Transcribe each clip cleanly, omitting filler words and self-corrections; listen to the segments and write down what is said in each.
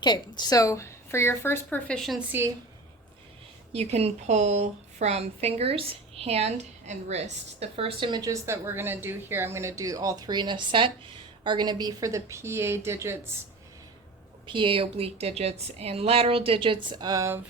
Okay, so for your first proficiency, you can pull from fingers, hand, and wrist. The first images that we're going to do here, I'm going to do all three in a set, are going to be for the PA digits, PA oblique digits, and lateral digits of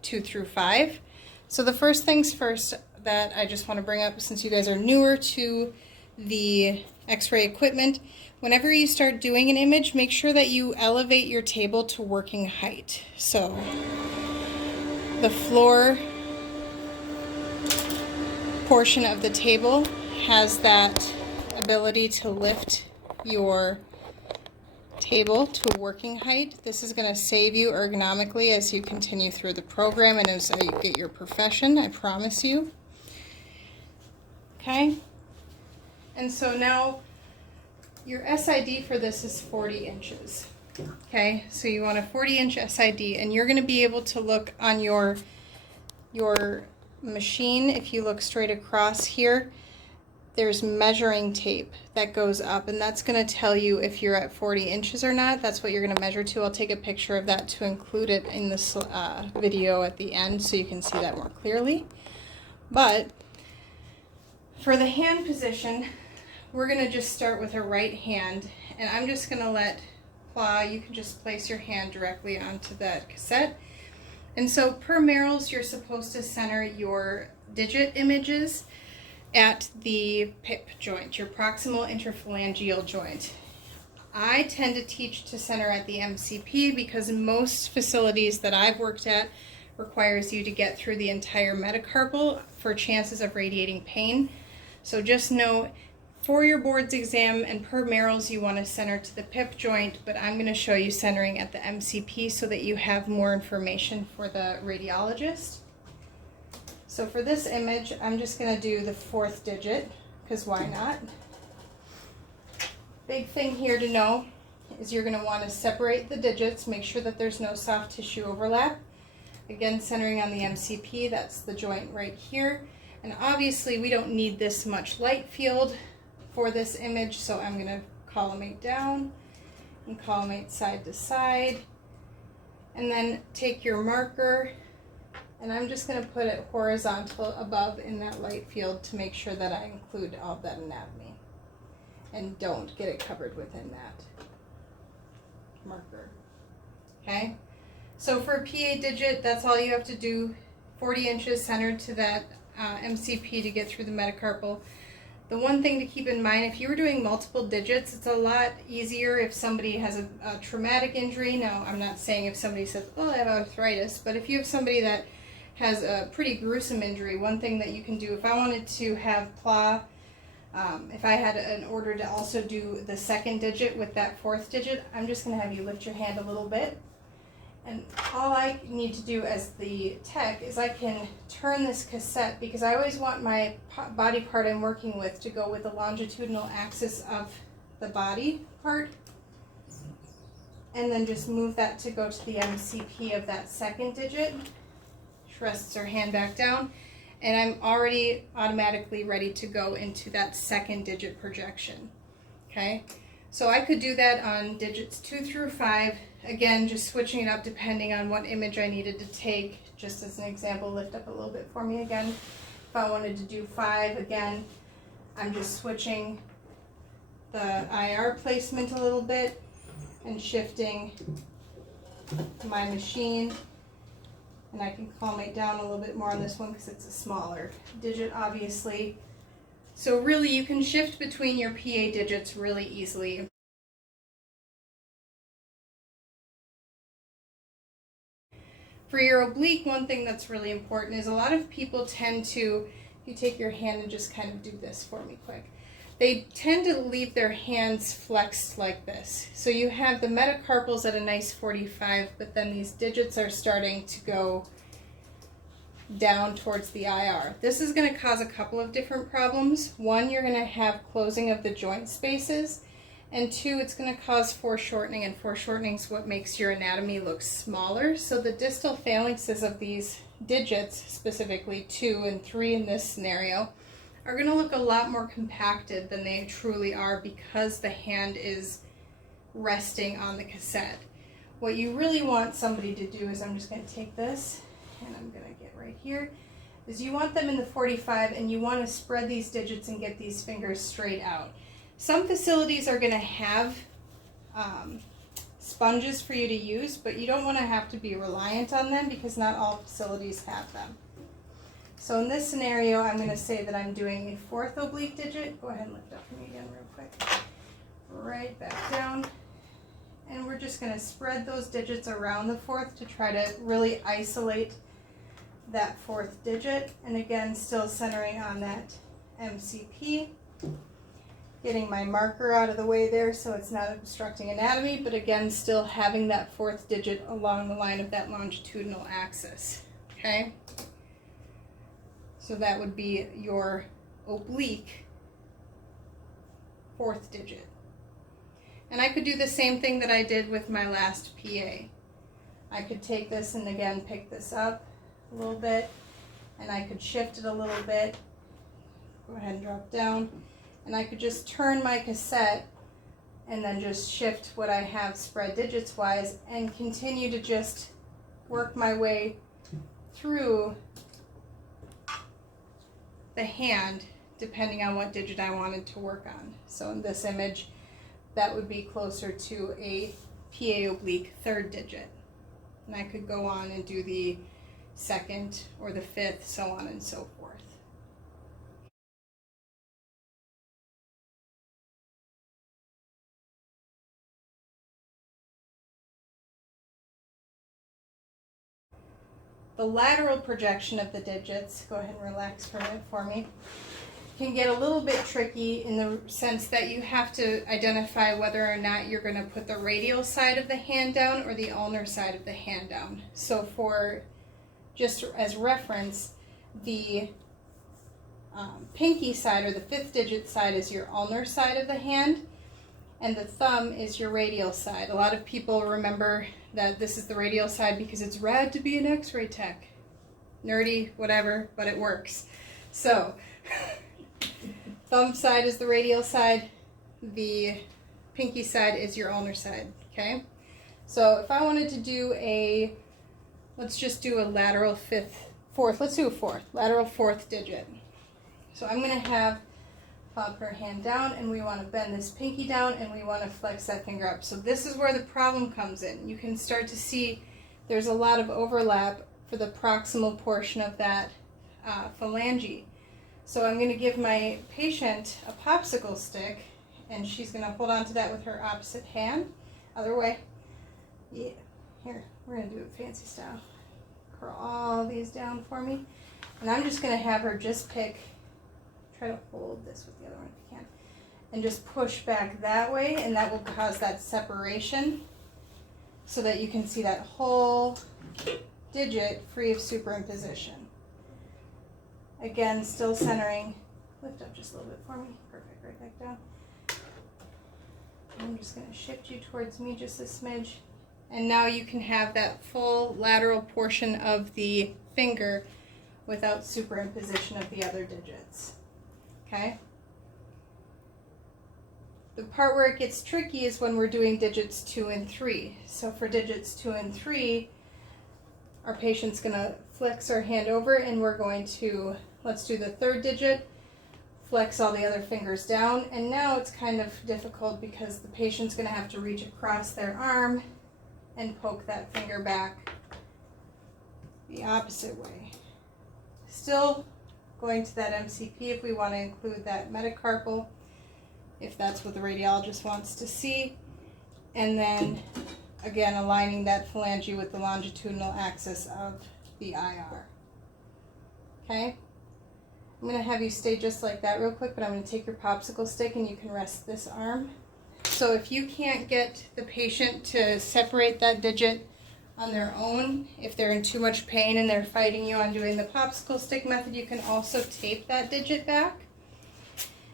2 through 5. So the first things first that I just want to bring up, since you guys are newer to the X-ray equipment, whenever you start doing an image, make sure that you elevate your table to working height. So the floor portion of the table has that ability to lift your table to a working height. This is going to save you ergonomically as you continue through the program and as you get your profession, I promise you. Okay, and so now your SID for this is 40 inches. Okay, so you want a 40-inch SID, and you're going to be able to look on your machine. If you look straight across here, there's measuring tape that goes up, and that's going to tell you if you're at 40 inches or not. That's what you're going to measure to. I'll take a picture of that to include it in this video at the end so you can see that more clearly. But for the hand position, we're going to just start with a right hand, and I'm just going to let Pla, you can just place your hand directly onto that cassette. And so per Merrill's, you're supposed to center your digit images at the PIP joint, your proximal interphalangeal joint. I tend to teach to center at the MCP because most facilities that I've worked at requires you to get through the entire metacarpal for chances of radiating pain. So just know, for your board's exam and per Merrill's, you want to center to the PIP joint, but I'm going to show you centering at the MCP so that you have more information for the radiologist. So for this image, I'm just going to do the 4th digit, because why not? Big thing here to know is you're going to want to separate the digits, make sure that there's no soft tissue overlap. Again, centering on the MCP, that's the joint right here. And obviously we don't need this much light field for this image, so I'm going to collimate down and collimate side to side. And then take your marker, and I'm just going to put it horizontal above in that light field to make sure that I include all of that anatomy and don't get it covered within that marker. Okay, so for a PA digit, that's all you have to do, 40 inches centered to that MCP to get through the metacarpal. The one thing to keep in mind, if you were doing multiple digits, it's a lot easier if somebody has a traumatic injury. Now, I'm not saying if somebody says, oh, I have arthritis, but if you have somebody that has a pretty gruesome injury, one thing that you can do, if I wanted to have Pla, if I had an order to also do the 2nd digit with that 4th digit, I'm just going to have you lift your hand a little bit. And all I need to do as the tech is I can turn this cassette, because I always want my body part I'm working with to go with the longitudinal axis of the body part, and then just move that to go to the MCP of that 2nd digit. She rests her hand back down, and I'm already automatically ready to go into that 2nd digit projection. Okay, so I could do that on digits 2 through 5. Again, just switching it up depending on what image I needed to take. Just as an example, lift up a little bit for me again. If I wanted to do 5, again, I'm just switching the IR placement a little bit and shifting my machine. And I can collimate down a little bit more on this one because it's a smaller digit, obviously. So really, you can shift between your PA digits really easily. For your oblique, one thing that's really important is a lot of people tend to, if you take your hand and just kind of do this for me quick, they tend to leave their hands flexed like this. So you have the metacarpals at a nice 45, but then these digits are starting to go down towards the IR. This is going to cause a couple of different problems. One, you're going to have closing of the joint spaces. And 2, it's going to cause foreshortening, and foreshortening is what makes your anatomy look smaller. So the distal phalanxes of these digits, specifically 2 and 3 in this scenario, are going to look a lot more compacted than they truly are because the hand is resting on the cassette. What you really want somebody to do is, I'm just going to take this and I'm going to get right here, is you want them in the 45 and you want to spread these digits and get these fingers straight out. Some facilities are going to have sponges for you to use, but you don't want to have to be reliant on them because not all facilities have them. So in this scenario, I'm going to say that I'm doing a 4th oblique digit. Go ahead and lift up for me again real quick. Right back down. And we're just going to spread those digits around the 4th to try to really isolate that 4th digit. And again, still centering on that MCP. Getting my marker out of the way there so it's not obstructing anatomy, but again, still having that 4th digit along the line of that longitudinal axis. Okay? So that would be your oblique 4th digit. And I could do the same thing that I did with my last PA. I could take this and again pick this up a little bit, and I could shift it a little bit. Go ahead and drop down. And I could just turn my cassette and then just shift what I have spread digits wise and continue to just work my way through the hand depending on what digit I wanted to work on. So in this image, that would be closer to a PA oblique 3rd digit. And I could go on and do the 2nd or the 5th, so on and so forth. The lateral projection of the digits, go ahead and relax for a minute for me, can get a little bit tricky in the sense that you have to identify whether or not you're going to put the radial side of the hand down or the ulnar side of the hand down. So for, just as reference, the pinky side or the 5th digit side is your ulnar side of the hand, and the thumb is your radial side. A lot of people remember that this is the radial side because it's rad to be an x-ray tech. Nerdy, whatever, but it works. So, thumb side is the radial side, the pinky side is your ulnar side, okay? So if I wanted to do a, let's just do a lateral 4th, let's do a 4th, lateral 4th digit. So I'm going to have pop her hand down, and we want to bend this pinky down, and we want to flex that finger up. So this is where the problem comes in. You can start to see there's a lot of overlap for the proximal portion of that phalange. So I'm going to give my patient a popsicle stick, and she's going to hold on to that with her opposite hand. Other way. Yeah. Here, we're going to do it fancy style. Curl all these down for me. And I'm just going to have her just pick, try to hold this with the other one if you can, and just push back that way, and that will cause that separation so that you can see that whole digit free of superimposition. Again, still centering. Lift up just a little bit for me. Perfect, right back down. I'm just going to shift you towards me just a smidge. And now you can have that full lateral portion of the finger without superimposition of the other digits. Okay? The part where it gets tricky is when we're doing digits 2 and 3. So for digits 2 and 3, our patient's going to flex our hand over, and we're going to, let's do the 3rd digit, flex all the other fingers down, and now it's kind of difficult because the patient's going to have to reach across their arm and poke that finger back the opposite way. Still going to that MCP if we want to include that metacarpal, if that's what the radiologist wants to see, and then again aligning that phalange with the longitudinal axis of the IR. Okay? I'm going to have you stay just like that real quick, but I'm going to take your popsicle stick and you can rest this arm. So if you can't get the patient to separate that digit on their own, if they're in too much pain and they're fighting you on doing the popsicle stick method, you can also tape that digit back.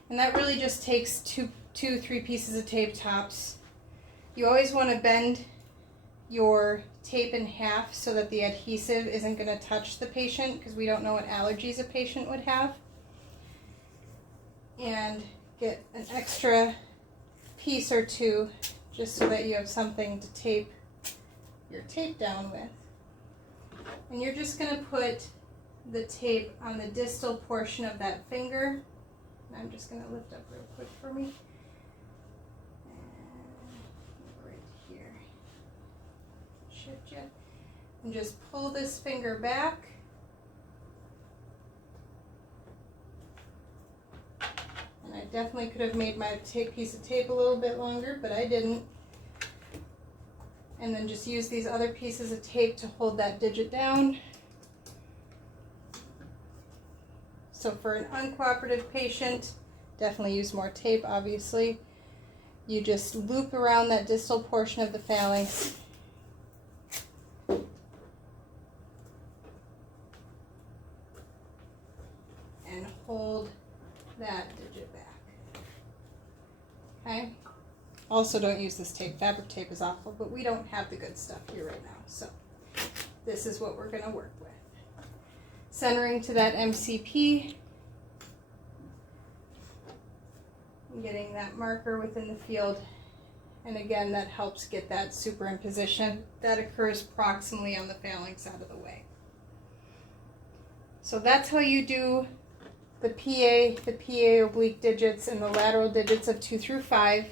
And that really just takes two, 3 pieces of tape tops. You always want to bend your tape in half so that the adhesive isn't going to touch the patient, because we don't know what allergies a patient would have. And get an extra piece or two just so that you have something to tape your tape down with. And you're just going to put the tape on the distal portion of that finger. And I'm just going to lift up real quick for me. And right here. Shift you. And just pull this finger back. And I definitely could have made my piece of tape a little bit longer, but I didn't. And then just use these other pieces of tape to hold that digit down. So for an uncooperative patient, definitely use more tape, obviously. You just loop around that distal portion of the phalanx. And hold that digit back. Okay? Also, don't use this tape. Fabric tape is awful, but we don't have the good stuff here right now. So this is what we're going to work with. Centering to that MCP. And getting that marker within the field. And again, that helps get that superimposition. That occurs proximally on the phalanx out of the way. So that's how you do the PA oblique digits and the lateral digits of 2 through 5.